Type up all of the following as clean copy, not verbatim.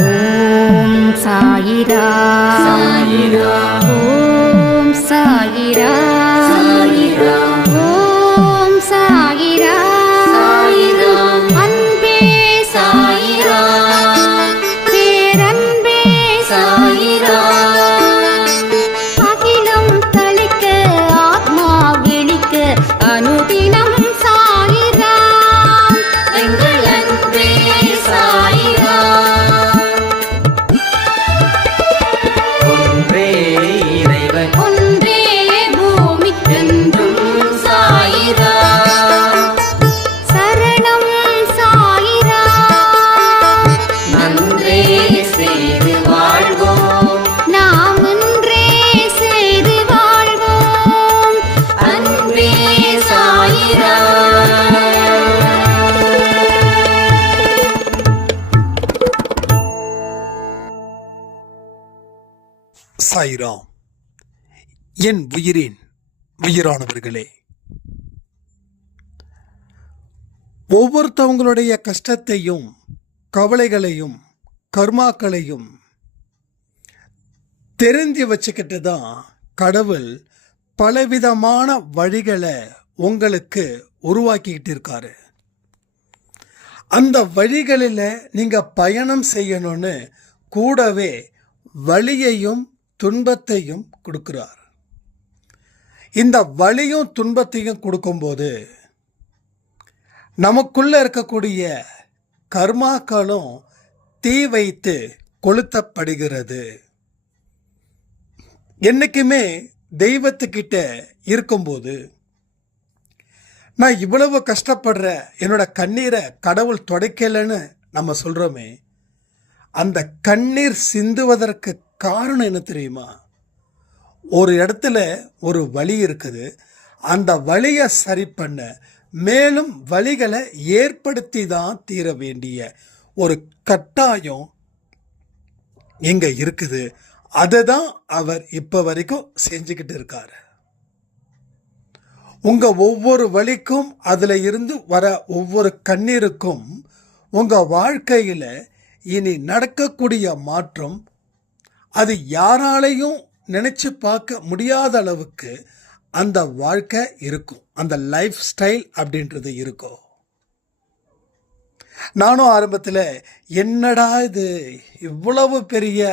ஓம் சாயிரா சாயிரா ஓம் சாயிரா சாயிரா ஓம் சாயிரா சாயிரா அன்பே சாயிரா பேரன்பே சாயிரா அகிலம் தளிக்க ஆத்மா விழிக்க அனுதினம் சாயிரா எங்கள் அன்பே சாயிரா ஒன்றே இறைவன் ஒன்றே பூமிக்கென்றும் சாயிரா சரணம் சாயிரா நன்றே செய்து வாழ்வோம் நாம் ஒன்றே செய்து வாழ்வோம் அன்பே சாயிரா சாயிராம். என் உயிரின் உயிரானவர்களே, ஒவ்வொருத்தவங்களுடைய கஷ்டத்தையும் கவலைகளையும் கர்மாக்களையும் தெரிஞ்சு வச்சுக்கிட்டு தான் கடவுள் பலவிதமான வழிகளை உங்களுக்கு உருவாக்கிக்கிட்டு இருக்காரு. அந்த வழிகளில் நீங்கள் பயணம் செய்யணும்னு கூடவே வலியையும் துன்பத்தையும் கொடுக்கிறார். இந்த வலியும் துன்பத்தையும் கொடுக்கும்போது நமக்குள்ள இருக்கக்கூடிய கர்மாக்களும் தீ வைத்து கொளுத்தப்படுகிறது. என்னைக்குமே தெய்வத்துக்கிட்ட இருக்கும்போது நான் இவ்வளவு கஷ்டப்படுற என்னோட கண்ணீரை கடவுள் துடைக்கலைன்னு நம்ம சொல்கிறோமே, அந்த கண்ணீர் சிந்துவதற்கு காரணம் என்ன தெரியுமா? ஒரு இடத்துல ஒரு வலி இருக்குது. அந்த வலியை சரி பண்ண மேலும் வலிகளை ஏற்படுத்தி தான் தீர வேண்டிய ஒரு கட்டாயம் இங்க இருக்குது. அதை தான் அவர் இப்போ வரைக்கும் செஞ்சுக்கிட்டு இருக்காரு. உங்க ஒவ்வொரு வலிக்கும் அதுல இருந்து வர ஒவ்வொரு கண்ணீருக்கும் உங்க வாழ்க்கையில இனி நடக்கக்கூடிய மாற்றம் அது யாராலையும் நினைச்சு பார்க்க முடியாத அளவுக்கு அந்த வாழ்க்கை இருக்கும். அந்த லைஃப் ஸ்டைல் அப்படின்றது இருக்கும். நானும் ஆரம்பத்தில் என்னடா இது இவ்வளவு பெரிய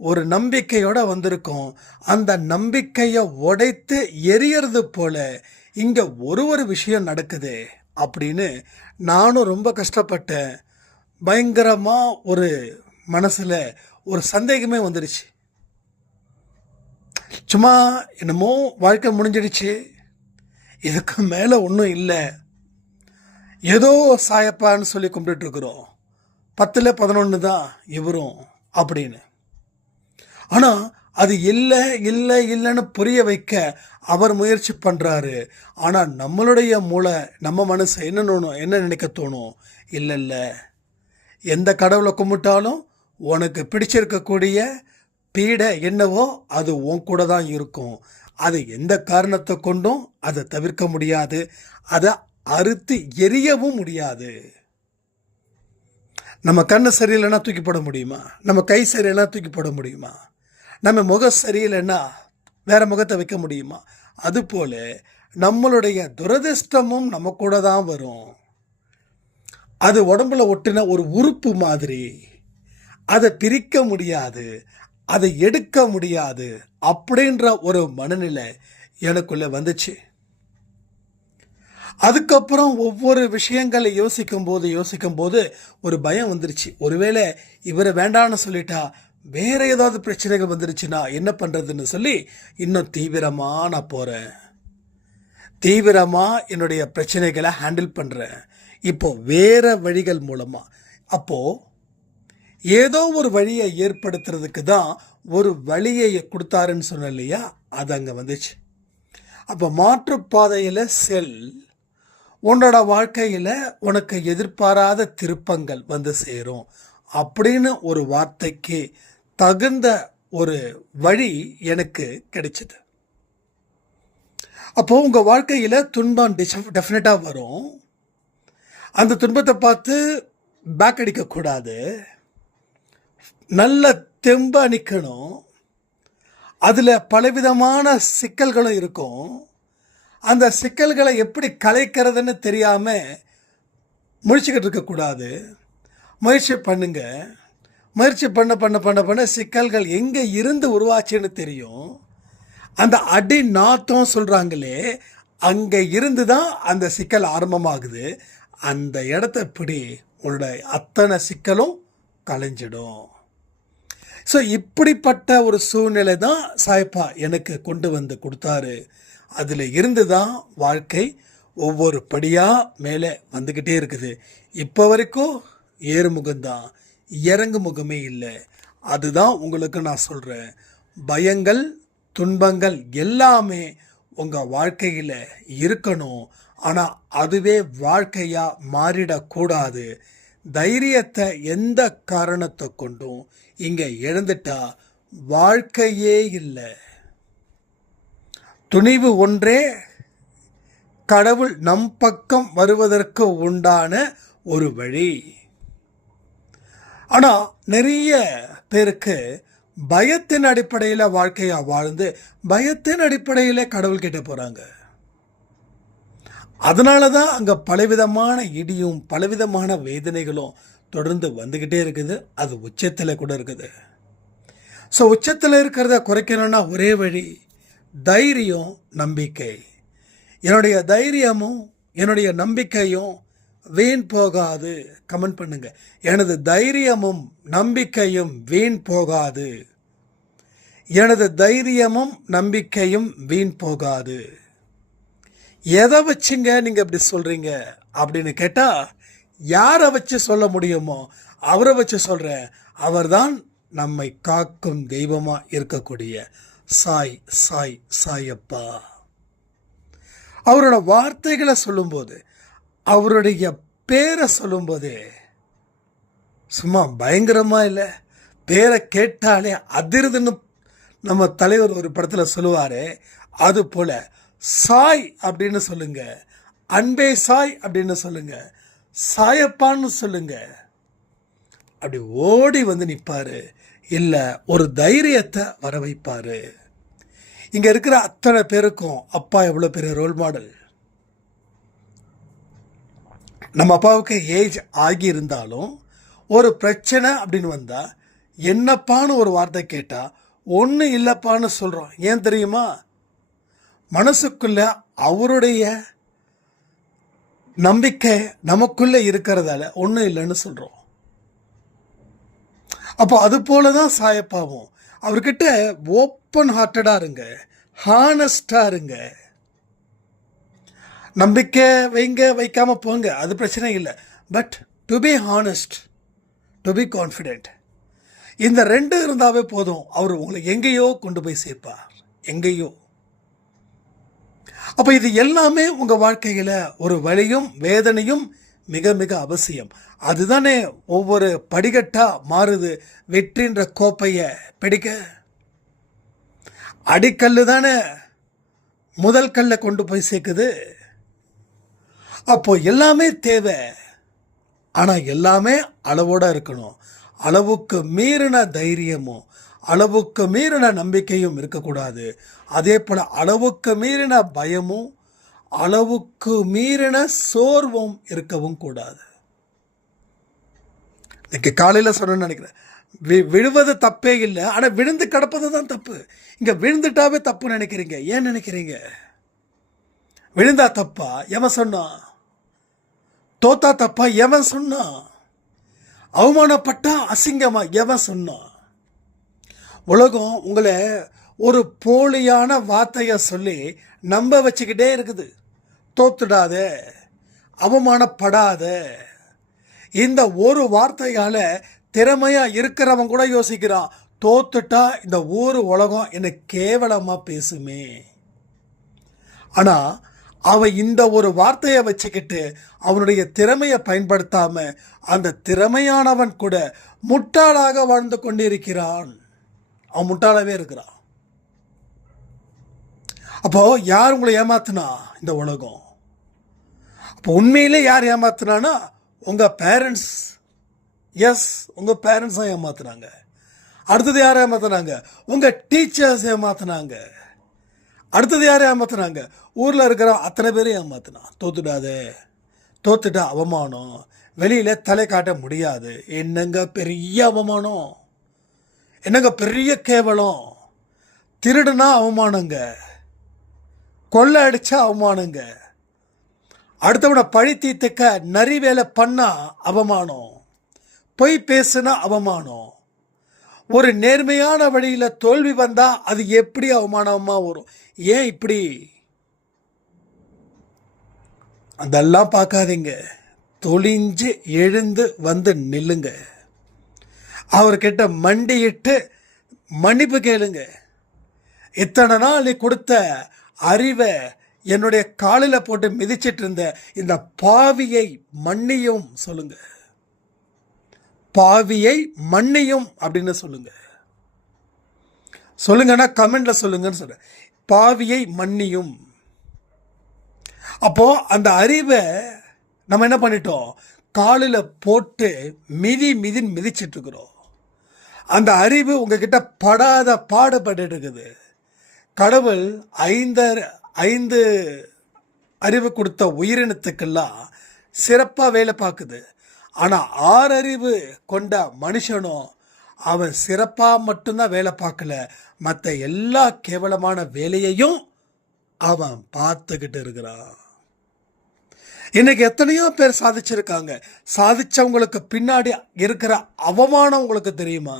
ஒரு நம்பிக்கையோட வந்திருக்கோம், அந்த நம்பிக்கையை உடைத்து எரியறது போல இங்க ஒரு விஷயம் நடக்குது அப்படின்னு நானும் ரொம்ப கஷ்டப்பட்டேன். பயங்கரமா ஒரு மனசுல ஒரு சந்தேகமே வந்துடுச்சு. சும்மா என்னமோ வாழ்க்கை முடிஞ்சிடுச்சு, இதுக்கு மேலே ஒன்றும் இல்லை, ஏதோ சாயப்பான்னு சொல்லி கும்பிட்டு இருக்கிறோம், 10ல் 11 தான் இவரும் அப்படின்னு. ஆனால் அது இல்லை இல்லை இல்லைன்னு புரிய வைக்க அவர் முயற்சி பண்ணுறாரு. ஆனால் நம்மளுடைய மூளை நம்ம மனசு என்ன நினைக்க தோணும், இல்லை இல்லை எந்த கடவுளை கும்பிட்டாலும் உனக்கு பிடிச்சிருக்கக்கூடிய பீடை என்னவோ அது உன் கூட தான் இருக்கும், அது எந்த காரணத்தை கொண்டும் அதை தவிர்க்க முடியாது, அதை அறுத்து எரியவும் முடியாது. நம்ம கண்ணு சரியில்லைன்னா தூக்கி போட முடியுமா? நம்ம கை சரியில்லைன்னா தூக்கி போட முடியுமா? நம்ம முகம் சரியில்லைன்னா வேற முகத்தை வைக்க முடியுமா? அதுபோல நம்மளுடைய துரதிர்ஷ்டமும் நம்ம கூட தான் வரும். அது உடம்புல ஒட்டின ஒரு உறுப்பு மாதிரி, அதை பிரிக்க முடியாது, அதை எடுக்க முடியாது அப்படின்ற ஒரு மனநிலை எனக்குள்ள வந்துச்சு. அதுக்கப்புறம் ஒவ்வொரு விஷயங்களை யோசிக்கும் போது ஒரு பயம் வந்துருச்சு. ஒருவேளை இவரை வேண்டான்னு சொல்லிட்டா வேற ஏதாவது பிரச்சனைகள் வந்துருச்சுன்னா என்ன பண்றதுன்னு சொல்லி இன்னும் தீவிரமா நான் போறேன். தீவிரமா என்னுடைய பிரச்சனைகளை ஹேண்டில் பண்றேன். இப்போ வேற வழிகள் மூலமா. அப்போ ஏதோ ஒரு வழியை ஏற்படுத்துறதுக்கு தான் ஒரு வழியை கொடுத்தாருன்னு சொன்ன இல்லையா, அது அங்கே வந்துச்சு. அப்போ மாற்றுப்பாதையில் செல், உன்னோட வாழ்க்கையில் உனக்கு எதிர்பாராத திருப்பங்கள் வந்து சேரும் அப்படின்னு ஒரு வார்த்தைக்கு தகுந்த ஒரு வழி எனக்கு கிடைச்சது. அப்போ உங்கள் வாழ்க்கையில் துன்பம் டெஃபினட்டாக வரும். அந்த துன்பத்தை பார்த்து பேக் அடிக்கக்கூடாது. நல்ல தெம்பா நிற்கணும். அதில் பலவிதமான சிக்கல்களும் இருக்கும். அந்த சிக்கல்களை எப்படி கலைக்கிறதுன்னு தெரியாமல் முழிச்சுக்கிட்டு இருக்கக்கூடாது. முயற்சி பண்ணுங்க. முயற்சி பண்ண சிக்கல்கள் எங்கே இருந்து உருவாச்சுன்னு தெரியும். அந்த அடி நாத்தம் சொல்கிறாங்களே, அங்கே இருந்து தான் அந்த சிக்கல் ஆரம்பமாகுது. அந்த இடத்த இப்படி உன்னோட அத்தனை சிக்கலும் கலைஞ்சிடும். ஸோ இப்படிப்பட்ட ஒரு சூழ்நிலை தான் சாயப்பா எனக்கு கொண்டு வந்து கொடுத்தாரு. அதில் இருந்து தான் வாழ்க்கை ஒவ்வொரு படியாக மேலே வந்துக்கிட்டே இருக்குது. இப்போ வரைக்கும் ஏறுமுகம்தான், இறங்கு முகமே இல்லை. அதுதான் உங்களுக்கு நான் சொல்கிறேன். பயங்கள், துன்பங்கள் எல்லாமே உங்கள் வாழ்க்கையில் இருக்கணும். ஆனால் அதுவே வாழ்க்கையாக மாறிடக்கூடாது. தைரியத்தை எந்த காரணத்தை கொண்டும் இங்கே இழந்துட்டா வாழ்க்கையே இல்லை. துணிவு ஒன்றே கடவுள் நம் பக்கம் வருவதற்கு உண்டான ஒரு வழி. ஆனால் நிறைய பேருக்கு பயத்தின் அடிப்படையில் வாழ்க்கையாக வாழ்ந்து பயத்தின் அடிப்படையில் கடவுள் கிட்ட போகிறாங்க. அதனால தான் அங்கே பலவிதமான இடியும் பலவிதமான வேதனைகளும் தொடர்ந்து வந்துக்கிட்டே இருக்குது. அது உச்சத்தில் கூட இருக்குது. ஸோ உச்சத்தில் இருக்கிறத குறைக்கணும்னா ஒரே வழி தைரியம், நம்பிக்கை. என்னுடைய தைரியமும் என்னுடைய நம்பிக்கையும் வீண் போகாது. கமெண்ட் பண்ணுங்க. எனது தைரியமும் நம்பிக்கையும் வீண் போகாது. எனது தைரியமும் நம்பிக்கையும் வீண் போகாது. எதை வச்சுங்க நீங்கள் இப்படி சொல்கிறீங்க அப்படின்னு கேட்டால், யாரை வச்சு சொல்ல முடியுமோ அவரை வச்சு சொல்கிறேன். அவர்தான் நம்மை காக்கும் தெய்வமாக இருக்கக்கூடிய சாய் சாய் சாயப்பா. அவரோட வார்த்தைகளை சொல்லும்போது, அவருடைய பேரை சொல்லும்போது சும்மா பயங்கரமாக இல்லை, பேரை கேட்டாலே அதிருதுன்னு நம்ம தலைவர் ஒரு படத்தில் சொல்லுவார். அது போல் சாய் அப்படின்னு சொல்லுங்க, அன்பே சாய் அப்படின்னு சொல்லுங்க, சாயப்பான்னு சொல்லுங்க. அப்படி ஓடி வந்து நிற்பார். இல்லை ஒரு தைரியத்தை வர வைப்பார். இங்கே இருக்கிற அத்தனை பேருக்கும் அப்பா எவ்வளோ பெரிய ரோல் மாடல். நம்ம அப்பாவுக்கு ஏஜ் ஆகி இருந்தாலும் ஒரு பிரச்சனை அப்படின்னு வந்தால் என்னப்பான்னு ஒரு வார்த்தை கேட்டால் ஒன்றும் இல்லைப்பான்னு சொல்கிறோம். ஏன் தெரியுமா? மனசுக்குள்ள அவருடைய நம்பிக்கை நமக்குள்ளே இருக்கிறதால ஒன்றும் இல்லைன்னு சொல்கிறோம். அப்போ அது போல தான் சாயப்பாவும். அவர்கிட்ட ஓப்பன் ஹார்ட்டடாக இருங்க, ஹானஸ்டாக இருங்க. நம்பிக்கை வைங்க, வைக்காமல் போங்க, அது பிரச்சனை இல்லை. But to be honest, to be confident, இந்த ரெண்டு இருந்தாவே போதும். அவர் உங்களை எங்கேயோ கொண்டு போய் சேர்ப்பார், எங்கேயோ. அப்போ இது எல்லாமே உங்கள் வாழ்க்கையில் ஒரு வலியும் வேதனையும் மிக மிக அவசியம். அதுதானே ஒவ்வொரு படிக்கட்டாக மாறுது வெற்றின்ற கோப்பையை பிடிக்க. அடிக்கல்லு தானே முதல் கல்லை கொண்டு போய் சேர்க்குது. அப்போ எல்லாமே தேவை, ஆனால் எல்லாமே அளவோடு இருக்கணும். அளவுக்கு மீறின தைரியமும் அளவுக்கு மீறின நம்பிக்கையும் இருக்கக்கூடாது. அதே போல் அளவுக்கு மீறின பயமும் அளவுக்கு மீறின சோர்வும் இருக்கவும் கூடாது. இன்னைக்கு காலையில் சொன்னு நினைக்கிறேன், விழுவது தப்பே இல்லை, ஆனால் விழுந்து கிடப்பது தான் தப்பு. இங்கே விழுந்துட்டாவே தப்பு நினைக்கிறீங்க. ஏன் நினைக்கிறீங்க? விழுந்தா தப்பா? எவன் சொன்னான்? தோத்தா தப்பா? எவன் சொன்னான்? அவமானப்பட்டா அசிங்கமா? எவன் சொன்னான்? உலகம் உங்களை ஒரு போலியான வார்த்தையை சொல்லி நம்ப வச்சுக்கிட்டே இருக்குது. தோத்துடாத, அவமானப்படாத. இந்த ஒரு வார்த்தையால் திறமையாக இருக்கிறவன் கூட யோசிக்கிறான், தோத்துட்டா இந்த ஊர் உலகம் என்னை கேவலமாக பேசுமே. ஆனால் அவன் இந்த ஒரு வார்த்தையை வச்சுக்கிட்டு அவனுடைய திறமையை பயன்படுத்தாமல் அந்த திறமையானவன் கூட முட்டாளாக வாழ்ந்து கொண்டிருக்கிறான். அவன் முட்டாளாவே இருக்கிறான். அப்போ யார் உங்களை ஏமாத்துனா? இந்த உலகம். அப்போ உண்மையிலே யார் ஏமாத்துனானா? உங்கள் பேரண்ட்ஸ். எஸ், உங்கள் பேரண்ட்ஸ் தான் ஏமாத்துனாங்க. அடுத்தது யாரை ஏமாத்தினாங்க? உங்க டீச்சர்ஸ் ஏமாத்தினாங்க. அடுத்தது யாரை ஏமாத்தினாங்க? ஊர்ல இருக்கிற அத்தனை பேரும் ஏமாத்தினான். தோத்துடாதே, தோத்துட்டா அவமானம், வெளியில தலை காட்ட முடியாது. என்னங்க பெரிய அவமானம், என்னங்க பெரிய கேவலம். திருடுனா அவமானங்க, கொள்ளை அடிச்சா அவமானங்க, அடுத்தவனை பழி தீர்த்துக்க நரி வேலை பண்ணா அவமானம், பொய் பேசுனா அவமானம். ஒரு நேர்மையான வழியில தோல்வி வந்தா அது எப்படி அவமானமா வரும்? ஏன் இப்படி? அதெல்லாம் பார்க்காதீங்க. தொழிஞ்சு எழுந்து வந்து நில்லுங்க. அவர்கிட்ட மண்டியிட்டு மன்னிப்பு கேளுங்க. இத்தனை நாள் நீ கொடுத்த அறிவை என்னுடைய காலில் போட்டு மிதிச்சிட்டு இருந்த இந்த பாவியை மன்னியும் சொல்லுங்க. பாவியை மன்னியும் அப்படின்னு சொல்லுங்க. சொல்லுங்கன்னா கமெண்ட்ல சொல்லுங்கன்னு சொல்ற. பாவியை மன்னியும். அப்போ அந்த அறிவை நம்ம என்ன பண்ணிட்டோம்? காலில் போட்டு மிதிச்சிட்டு இருக்கிறோம். அந்த அறிவு உங்ககிட்ட படாத பாடுபட்டு இருக்குது. கடவுள் ஐந்து அறிவு கொடுத்த உயிரினத்துக்கெல்லாம் சிறப்பாக வேலை பார்க்குது. ஆனால் 6 அறிவு கொண்ட மனுஷனும் அவன் சிறப்பாக மட்டும்தான் வேலை பார்க்கல, மற்ற எல்லா கேவலமான வேலையையும் அவன் பார்த்துக்கிட்டு இருக்கிறான். இன்னைக்கு எத்தனையோ பேர் சாதிச்சிருக்காங்க. சாதிச்சவங்களுக்கு பின்னாடி இருக்கிற அவமானம் உங்களுக்கு தெரியுமா?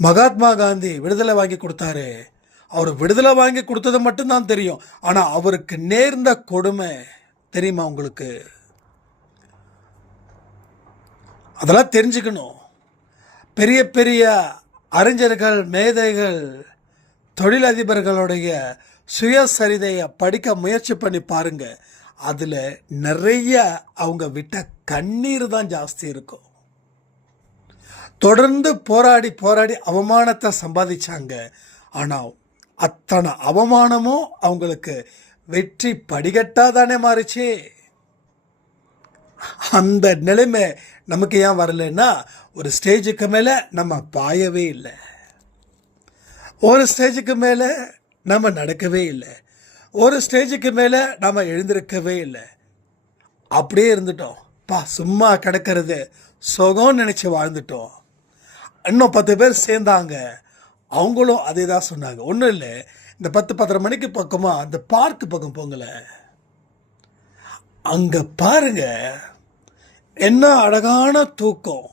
மகாத்மா காந்தி விடுதலை வாங்கி கொடுத்தாரு. அவர் விடுதலை வாங்கி கொடுத்தது மட்டும்தான் தெரியும். ஆனால் அவருக்கு நேர்ந்த கொடுமை தெரியுமா உங்களுக்கு? அதெல்லாம் தெரிஞ்சுக்கணும். பெரிய பெரிய அறிஞர்கள், மேதைகள், தொழிலதிபர்களுடைய சுயசரிதையை படிக்க முயற்சி பண்ணி பாருங்க. அதில் நிறைய அவங்க விட்ட கண்ணீர் தான் ஜாஸ்தி இருக்கும். தொடர்ந்து போராடி போராடி அவமானத்தை சம்பாதிச்சாங்க. ஆனால் அத்தனை அவமானமும் அவங்களுக்கு வெற்றி படிக்கட்டாக தானே மாறிச்சு. அந்த நிலைமை நமக்கு ஏன் வரலன்னா, ஒரு ஸ்டேஜுக்கு மேலே நம்ம பாயவே இல்லை, ஒரு ஸ்டேஜுக்கு மேலே நம்ம நடக்கவே இல்லை, ஒரு ஸ்டேஜுக்கு மேலே நம்ம எழுந்திருக்கவே இல்லை. அப்படியே இருந்துட்டோம். சும்மா கிடக்கிறது சுகம்னு நினச்சி வாழ்ந்துட்டோம். இன்னும் 10 பேர் சேர்ந்தாங்க. அவங்களும் அதே தான் சொன்னாங்க. ஒன்றும் இல்லை, இந்த 10-10:30 மணிக்கு பக்கமாக அந்த பார்க்கு பக்கம் போங்களேன். அங்கே பாருங்க, என்ன அழகான தூக்கம்.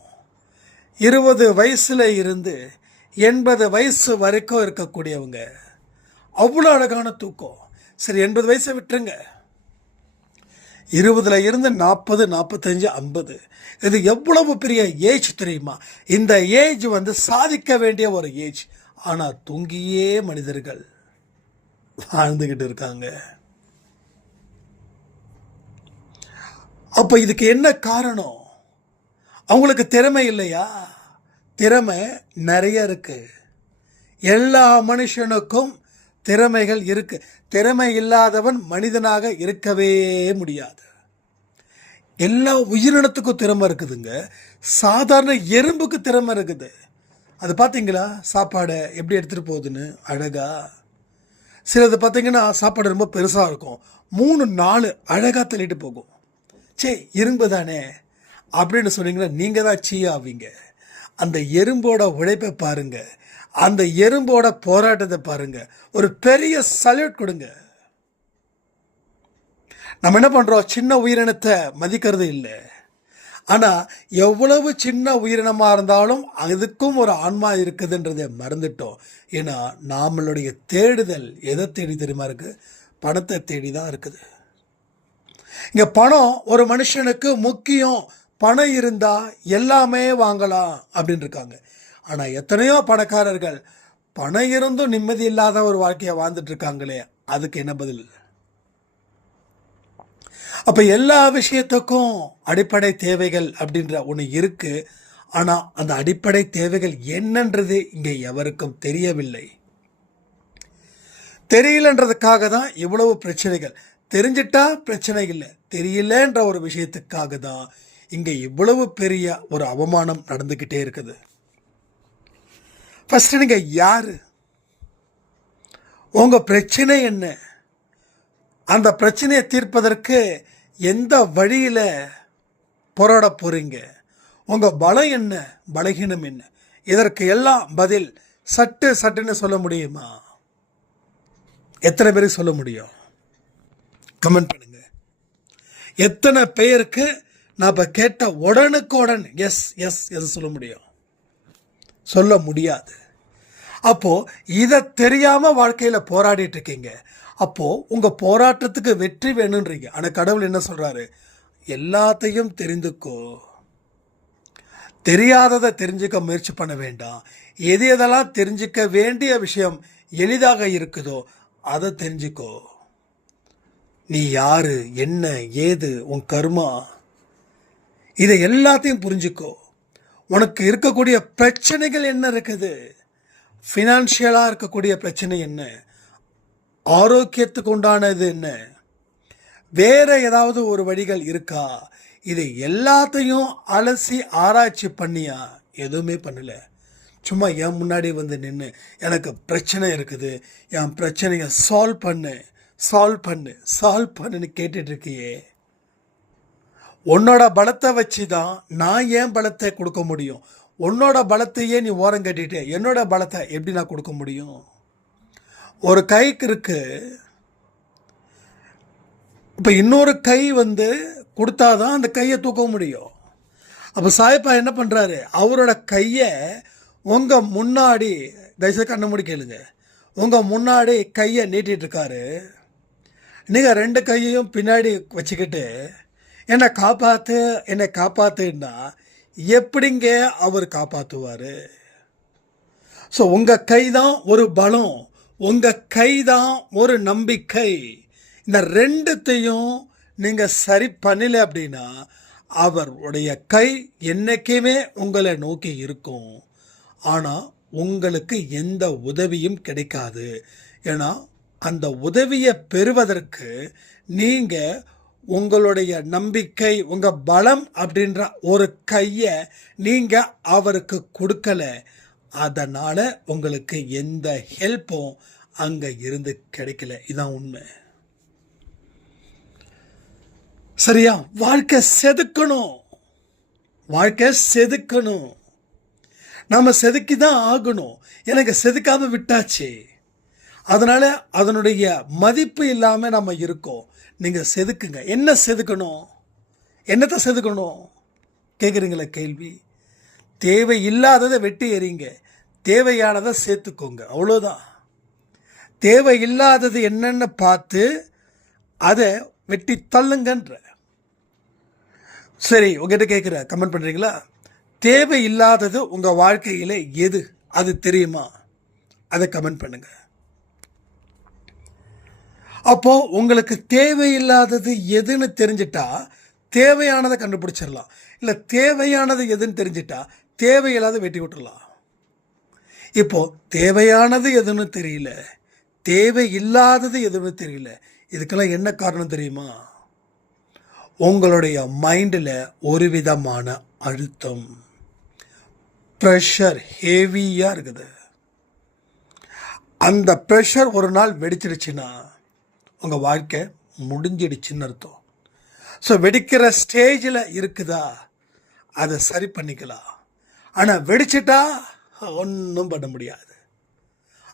20 வயசுல இருந்து 80 வயசு வரைக்கும் இருக்கக்கூடியவங்க, அவ்வளோ அழகான தூக்கம். சரி, 80 வயசை விட்டுருங்க, 20ல இருந்து 40, 45, 50, இது எவ்வளவு பெரிய ஏஜ் தெரியுமா? இந்த ஏஜ் சாதிக்க வேண்டிய ஒரு ஏஜ். ஆனால் தூங்கியே மனிதர்கள் வாழ்ந்துகிட்டு இருக்காங்க. அப்போ இதுக்கு என்ன காரணம்? அவங்களுக்கு திறமை இல்லையா? திறமை நிறைய இருக்கு. எல்லா மனுஷனுக்கும் திறமைகள் இருக்கு. திறமை இல்லாதவன் மனிதனாக இருக்கவே முடியாது. எல்லா உயிரினத்துக்கும் திறமை இருக்குதுங்க. சாதாரண எறும்புக்கு திறமை இருக்குது. அது பார்த்தீங்களா? சாப்பாடை எப்படி எடுத்துகிட்டு போகுதுன்னு அழகா. சிலது பார்த்தீங்கன்னா சாப்பாடு ரொம்ப பெருசாக இருக்கும், 3-4 அழகாக தள்ளிட்டு போகும். சே, எறும்பு தானே அப்படின்னு சொன்னீங்கன்னா நீங்கள் தான் சீ ஆவீங்க. அந்த எறும்போட உழைப்பை பாருங்க, அந்த எறும்போட போராட்டத்தை பாருங்க. ஒரு பெரிய சல்யூட் கொடுங்க. நம்ம என்ன பண்ணுறோம்? சின்ன உயிரினத்தை மதிக்கிறது இல்லை. ஆனால் எவ்வளவு சின்ன உயிரினமாக இருந்தாலும் அதுக்கும் ஒரு ஆன்மா இருக்குதுன்றதை மறந்துட்டோம். ஏன்னா நம்மளுடைய தேடுதல் எதை தேடி தெரியுமா இருக்குது? பணத்தை தேடி தான் இருக்குது. இங்கே பணம் ஒரு மனுஷனுக்கு முக்கியம். பணம் இருந்தால் எல்லாமே வாங்கலாம் அப்படின்னு இருக்காங்க. ஆனால் எத்தனையோ பணக்காரர்கள் பணம் இருந்தும் நிம்மதி இல்லாத ஒரு வாழ்க்கையை வாழ்ந்துட்டு இருக்காங்களே, அதுக்கு என்ன பதில்? அப்போ எல்லா விஷயத்துக்கும் அடிப்படை தேவைகள் அப்படின்ற ஒன்று இருக்கு. ஆனால் அந்த அடிப்படை தேவைகள் என்னன்றது இங்கே எவருக்கும் தெரியவில்லை. தெரியலன்றதுக்காக தான் இவ்வளவு பிரச்சனைகள். தெரிஞ்சிட்டா பிரச்சனை இல்லை, தெரியலன்ற ஒரு விஷயத்துக்காக தான் இங்கே இவ்வளவு பெரிய ஒரு அவமானம் நடந்துக்கிட்டே இருக்குது. ஃபர்ஸ்ட் நீங்கள் யாரு, உங்கள் பிரச்சனை என்ன, அந்த பிரச்சனையை தீர்ப்பதற்கு எந்த வழியில் போராட போகிறீங்க, உங்கள் பலம் என்ன, பலகீனம் என்ன, இதற்கு எல்லாம் பதில் சட்டுன்னு சொல்ல முடியுமா? எத்தனை பேருக்கு சொல்ல முடியும்? கமெண்ட் பண்ணுங்க. எத்தனை பேருக்கு நான் இப்போ கேட்ட உடனுக்குடன் எஸ் எஸ் எஸ் சொல்ல முடியும்? சொல்ல முடியாது. அப்போது இதை தெரியாமல் வாழ்க்கையில் போராடிட்டு இருக்கீங்க. அப்போது உங்கள் போராட்டத்துக்கு வெற்றி வேணுன்றீங்க. ஆனால் கடவுள் என்ன சொல்கிறாரு? எல்லாத்தையும் தெரிந்துக்கோ, தெரியாததை தெரிஞ்சுக்க முயற்சி பண்ண வேண்டாம். எது எதெல்லாம் தெரிஞ்சுக்க வேண்டிய விஷயம் எளிதாக இருக்குதோ அதை தெரிஞ்சுக்கோ. நீ யாரு, என்ன, ஏது, உன் கர்மா, இதை எல்லாத்தையும் புரிஞ்சுக்கோ. உனக்கு இருக்கக்கூடிய பிரச்சனைகள் என்ன இருக்குது, ஃபினான்ஷியலாக இருக்கக்கூடிய பிரச்சனை என்ன, ஆரோக்கியத்துக்கு உண்டானது என்ன, வேற ஏதாவது ஒரு வழிகள் இருக்கா, இதை எல்லாத்தையும் அலசி ஆராய்ச்சி பண்ணியா? எதுவுமே பண்ணல. சும்மா என் முன்னாடி வந்து நின்று எனக்கு பிரச்சனை இருக்குது, என் பிரச்சனையை சால்வ் பண்ணுன்னு கேட்டுட்டு இருக்கியே. உன்னோட பலத்தை வச்சு தான் நான் ஏன் பலத்தை கொடுக்க முடியும். உன்னோட பலத்தையே நீ ஓரம் கட்டிட்டு என்னோட பலத்தை எப்படி நான் கொடுக்க முடியும்? ஒரு கைக்கு இருக்கு, இப்போ இன்னொரு கை வந்து கொடுத்தாதான் அந்த கையை தூக்க முடியும். அப்போ சாயப்பா என்ன பண்ணுறாரு? அவரோட கையை உங்கள் முன்னாடி, தயவுசெய்து கண்ண மூடி கேளுங்க, உங்கள் முன்னாடி கையை நீட்டிகிட்டு இருக்காரு. நீங்கள் ரெண்டு கையையும் பின்னாடி வச்சுக்கிட்டு என்னை காப்பாற்றுன்னா எப்படிங்க அவர் காப்பாற்றுவார்? ஸோ உங்கள் கை தான் ஒரு பலம், உங்கள் கை தான் ஒரு நம்பிக்கை. இந்த ரெண்டுத்தையும் நீங்கள் சரி பண்ணல அப்படின்னா அவருடைய கை என்றைக்குமே உங்களை நோக்கி இருக்கும். ஆனால் உங்களுக்கு எந்த உதவியும் கிடைக்காது. ஏன்னா அந்த உதவியை பெறுவதற்கு நீங்கள் உங்களுடைய நம்பிக்கை, உங்கள் பலம் அப்படின்ற ஒரு கையை நீங்கள் அவருக்கு கொடுக்கல. அதனால் உங்களுக்கு எந்த ஹெல்ப்பும் அங்கே இருந்து கிடைக்கல. இதுதான் உண்மை. சரியா? வாழ்க்கை செதுக்கணும். நம்ம செதுக்கி தான் ஆகணும். எனக்கு செதுக்காம விட்டாச்சு, அதனால அதனுடைய மதிப்பு இல்லாமல் நம்ம இருக்கோம். நீங்கள் செதுக்குங்க. என்ன செதுக்கணும்? என்னத்தை செதுக்கணும் கேட்குறீங்களா கேள்வி? தேவையில்லாததை வெட்டி எறிங்க, தேவையானதை சேர்த்துக்கோங்க. அவ்வளோதான். தேவையில்லாதது என்னன்னு பார்த்து அதை வெட்டி தள்ளுங்கன்ற. சரி, உங்ககிட்ட கேட்குற, கமெண்ட் பண்ணுறீங்களா? தேவையில்லாதது உங்கள் வாழ்க்கையில் எது, அது தெரியுமா? அதை கமெண்ட் பண்ணுங்க. அப்போது உங்களுக்கு தேவையில்லாதது எதுன்னு தெரிஞ்சிட்டா தேவையானதை கண்டுபிடிச்சிடலாம். இல்லை தேவையானது எதுன்னு தெரிஞ்சிட்டா தேவையில்லாத வெட்டி விட்டுடலாம். இப்போது தேவையானது எதுன்னு தெரியல, தேவையில்லாதது எதுன்னு தெரியல. இதுக்கெல்லாம் என்ன காரணம் தெரியுமா? உங்களுடைய மைண்டில் ஒரு விதமான அழுத்தம், ப்ரெஷர் ஹெவியாக இருக்குது. அந்த ப்ரெஷர் ஒரு நாள் வெடிச்சிடுச்சுன்னா உங்கள் வாழ்க்கை முடிஞ்சிடுச்சுன்னு அர்த்தம். ஸோ வெடிக்கிற ஸ்டேஜில் இருக்குதா, அதை சரி பண்ணிக்கலாம். ஆனால் வெடிச்சிட்டா ஒன்றும் பண்ண முடியாது.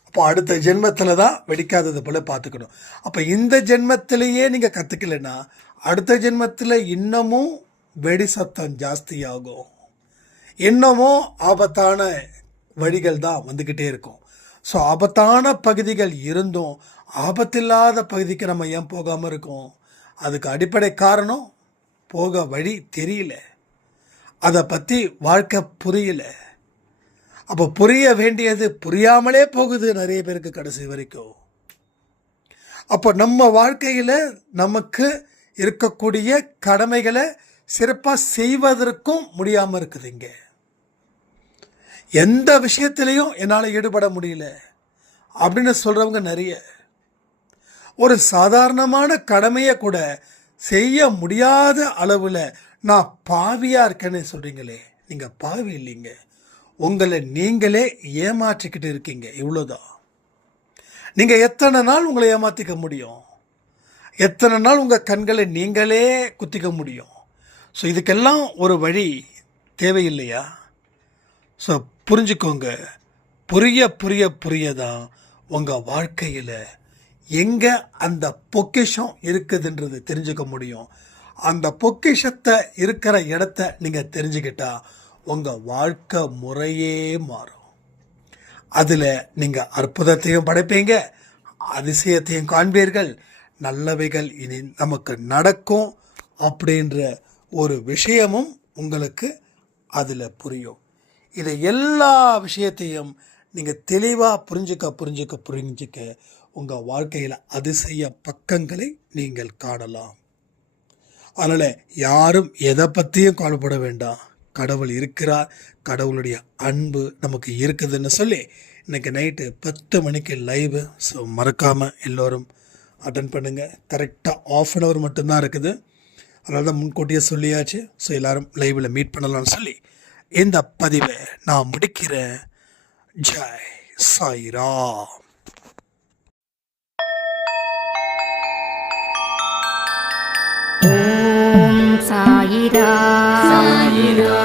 அப்போ அடுத்த ஜென்மத்தில் தான் வெடிக்காதது போல் பார்த்துக்கணும். அப்போ இந்த ஜென்மத்திலேயே நீங்கள் கற்றுக்கலைன்னா அடுத்த ஜென்மத்தில் இன்னமும் வெடி சத்தம் ஜாஸ்தியாகும், இன்னமும் ஆபத்தான வழிகள் தான் வந்துக்கிட்டே இருக்கும். ஸோ ஆபத்தான பகுதிகள் இருந்தும் ஆபத்தில்லாத பகுதிக்கு நம்ம ஏன் போகாமல் இருக்கோம்? அதுக்கு அடிப்படை காரணம் போக வழி தெரியல, அதை பற்றி வாழ்க்கை புரியல. அப்போ புரிய வேண்டியது புரியாமலே போகுது நிறைய பேருக்கு கடைசி வரைக்கும். அப்போ நம்ம வாழ்க்கையில் நமக்கு இருக்கக்கூடிய கடமைகளை சிறப்பாக செய்வதற்கும் முடியாமல் இருக்குதுங்க. எந்த விஷயத்திலையும் என்னால் ஈடுபட முடியல அப்படின்னு சொல்கிறவங்க நிறைய. ஒரு சாதாரணமான கடமையை கூட செய்ய முடியாத அளவில் நான் பாவியாக இருக்கேன்னு சொல்கிறீங்களே, நீங்கள் பாவி இல்லைங்க. உங்களை நீங்களே ஏமாற்றிக்கிட்டு இருக்கீங்க, இவ்வளோதான். நீங்கள் எத்தனை நாள் உங்களை ஏமாற்றிக்க முடியும்? எத்தனை நாள் உங்கள் கண்களை நீங்களே குத்திக்க முடியும்? ஸோ இதுக்கெல்லாம் ஒரு வழி தேவையில்லையா? ஸோ புரிஞ்சுக்கோங்க. புரிய புரிய புரிய தான் உங்கள் வாழ்க்கையில் எங்கே அந்த பொக்கிஷம் இருக்குதுன்றது தெரிஞ்சுக்க முடியும். அந்த பொக்கிஷத்தை இருக்கிற இடத்த நீங்கள் தெரிஞ்சுக்கிட்டா உங்கள் வாழ்க்கை முறையே மாறும். அதில் நீங்கள் அற்புதத்தையும் படைப்பீங்க, அதிசயத்தையும் காண்பீர்கள், நல்லவைகள் இனி நமக்கு நடக்கும் அப்படின்ற ஒரு விஷயமும் உங்களுக்கு அதில் புரியும். இதை எல்லா விஷயத்தையும் நீங்கள் தெளிவாக புரிஞ்சிக்க உங்கள் வாழ்க்கையில் அதிசய பக்கங்களை நீங்கள் காணலாம். அதனால் யாரும் எதை பற்றியும் கவலைப்பட வேண்டாம். கடவுள் இருக்கிறார், கடவுளுடைய அன்பு நமக்கு இருக்குதுன்னு சொல்லி இன்றைக்கி நைட்டு 10 மணிக்கு லைவு. ஸோ மறக்காமல் எல்லோரும் அட்டன் பண்ணுங்கள். கரெக்டாக 1/2 hour மட்டும்தான் இருக்குது. அதனால தான் முன்கூட்டியே சொல்லியாச்சு. ஸோ எல்லோரும் லைவில் மீட் பண்ணலாம்னு சொல்லி இந்த பதிவை நான் முடிக்கிறேன். ஜெய் சாய்ராம். ஓம் சாயிரா. சாயிரா.